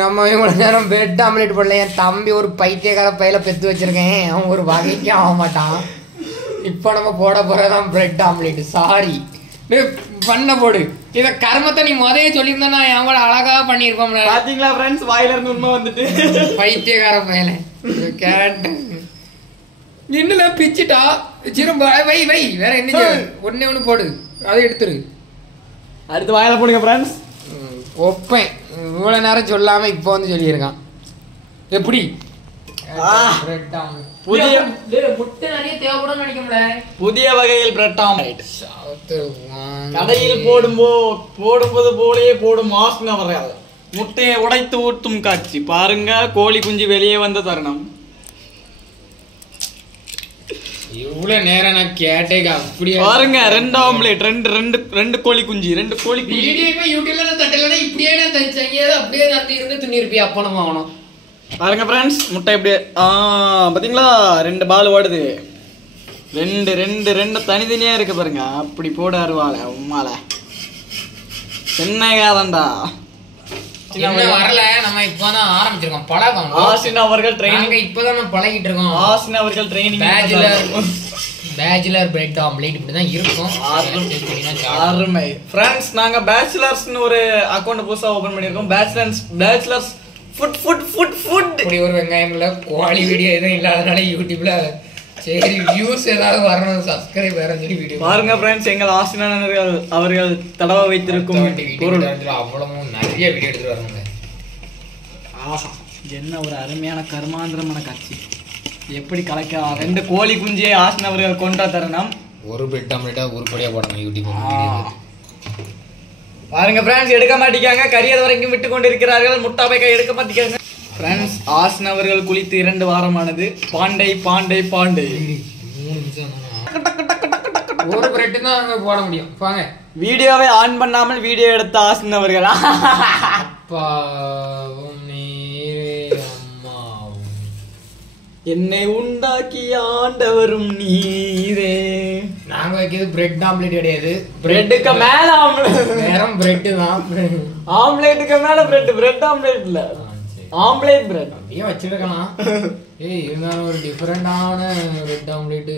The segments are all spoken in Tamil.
நம்ம இவ்வளவு நேரம் பிரெட் ஆம்லெட் போடல. என் தம்பி ஒரு பைத்தியக்கார பையில பெத்து வச்சிருக்கேன். அவன் ஒரு வகைக்கு ஆக மாட்டான். இப்போ நம்ம போட போறதான் பிரெட் ஆம்லெட். சாரி பண்ண போடு. இத கர்மத்தை நீ முதலே சொல்லியிருந்தா நான் எவ்வளவு அழகா பண்ணிருப்போம். பாத்தீங்களா ஃப்ரெண்ட்ஸ், வாயில இருந்து உண்மை வந்துட்டு. பைத்தியக்கார பையல கேரட் இன்னும் பிச்சுட்டா சிறும்ப வை வை வேற என்ன ஒன்னே ஒண்ணு போடு, அதை எடுத்துரு. அடுத்து வாயில போடுங்க ஃப்ரெண்ட்ஸ். ஒப்பேன் இவ்வளவு நேரம் சொல்லாம இப்போ வந்து சொல்லியிருக்கான். எப்படி முட்டை நிறைய தேவைப்படும் நினைக்கல. புதிய வகையில் பிரெட் ஆம்லெட் கடையில் போடும்போது போலயே போடும் மாஸ்க் அவர்கள் முட்டையை உடைத்து ஊட்டும் காட்சி பாருங்க. கோழி குஞ்சு வெளியே வந்த தருணம். இவ்வளவு நேரம் நான் கேட்டேங்க. அப்படியே பாருங்க, ரெண்டு ஆம்லெட், ரெண்டு கோழி குஞ்சு, யூடியூப்ல தட்டலன்னா இப்படியே நான் தச்சாங்க. அப்படியே நான் இருந்து துணிருப்பியா அப்ப நம்ம ஆகணும். பாருங்க ஃப்ரெண்ட்ஸ், முட்டை எப்படியே பாத்தீங்களா, ரெண்டு பால் ஓடுது. ரெண்டு தனித்தனியா இருக்கு பாருங்க. அப்படி போட அருவாள உம்மால சென்னைகாரன்டா வரல. நம்ம இப்பதான் ஆரம்பிச்சிருக்கோம் பழகம். ஆசின் அவர்கள் ட்ரைனிங் இப்பதான் பழகிட்டு இருக்கோம். ஆசின் அவர்கள் ட்ரைனிங் பேச்சுலர் பிரெட் ஆம்லெட் இப்படிதான் இருக்கும். அருமை ஃப்ரெண்ட்ஸ், நாங்க பேச்சுலர்ஸ்னு ஒரு அக்கவுண்ட் புதுசா ஓபன் பண்ணிருக்கோம். பேச்சுலர்ஸ் ஃபுட் இப்படி ஒரு வெங்காயம் இல்ல குவாலி வீடியோ எதுவும் இல்லாதனால யூடியூப்ல சரி வியூஸ் ஏதாவது வரணும், சப்ஸ்கிரைப் வேற சொல்லி வீடியோ பாருங்க ஃப்ரெண்ட்ஸ். எங்கள் ஆசிரியர் அவர்கள் தடவை வைத்திருக்கும் அவ்வளவு நிறைய வீடியோ எடுத்துட்டு வரணுங்க. ஆஹா, என்ன ஒரு அருமையான கர்மாந்திரமான காட்சி. எப்படி கலைக்கலாம். ரெண்டு கோழி குஞ்சியை ஆசிரியர் அவர்கள் கொண்டா தரணும். ஒரு பிரெட் ஆம்லெட்டா உருப்படியா போடணும் யூடியூப். பாருங்க ஃப்ரெண்ட்ஸ், எடுக்க மாட்டேங்காங்க. கரியது வரைக்கும் விட்டு கொண்டிருக்கிறார்கள். முட்டாபை கை எடுக்க மாட்டேங்காங்க ஃப்ரெண்ட்ஸ். ஆசன் அவர்கள் குளித்து 2 வாரமானது. பாண்டை ஒரு பிரெட் தான் அங்க போட முடியும். வாங்க, வீடியோவை ஆன் பண்ணாமல் வீடியோ எடுத்த ஆசன் அவர்கள். என்னை உண்டாக்கி ஆண்டவரும் நீரே. நாங்க வைக்கிறது பிரெட் ஆம்லெட் கிடையாது. பிரெட்டுக்கு மேல ஆம்லெட், நேரம் பிரெட் தான். ஆம்லெட்டுக்கு மேல பிரெட் ஆம்லெட் இல்ல, ஆம்லெட் பிரெட் அப்படியே வச்சிருக்கலாம். இருந்தாலும் ஒரு டிஃபரெண்டான பிரெட் ஆம்லெட்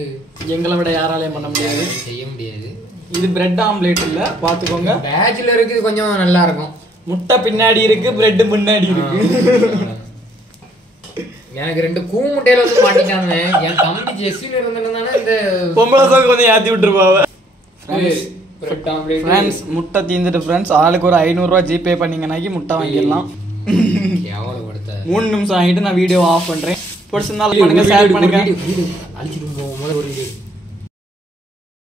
எங்களை விட யாராலையும் பண்ண முடியாது, செய்ய முடியாது. இது பிரெட் ஆம்லெட் இல்ல, பாத்துக்கோங்க. பேச்சுலருக்கு இது கொஞ்சம் நல்லா இருக்கும். முட்டை பின்னாடி இருக்கு, பிரெட் முன்னாடி இருக்கு. எனக்கு 2 கூ முட்டையில வந்து மாட்டிட்டாங்க. என் தம்பி ஜெஸ்ஸின் இருந்ததுனால இந்த பொம்பளை சோக்கு கொஞ்சம் ஏத்தி விட்டுருப்பாங்க. ஃப்ரெண்ட்ஸ், முட்டை தீந்துட்டு ஃப்ரெண்ட்ஸ், ஆளுக்கு ஒரு 500 ரூபாய் ஜிபே பண்ணீங்கன்னாக்கி முட்டை வாங்கிடலாம். 3 நிமிஷம் ஆகிட்டு நான் வீடியோ ஆஃப் பண்றேன். பிடிச்சிருந்தாலும் பண்ணுங்க, ஷேர் பண்ணுங்க. அழிச்சிட்டு போகும்போது ஒரு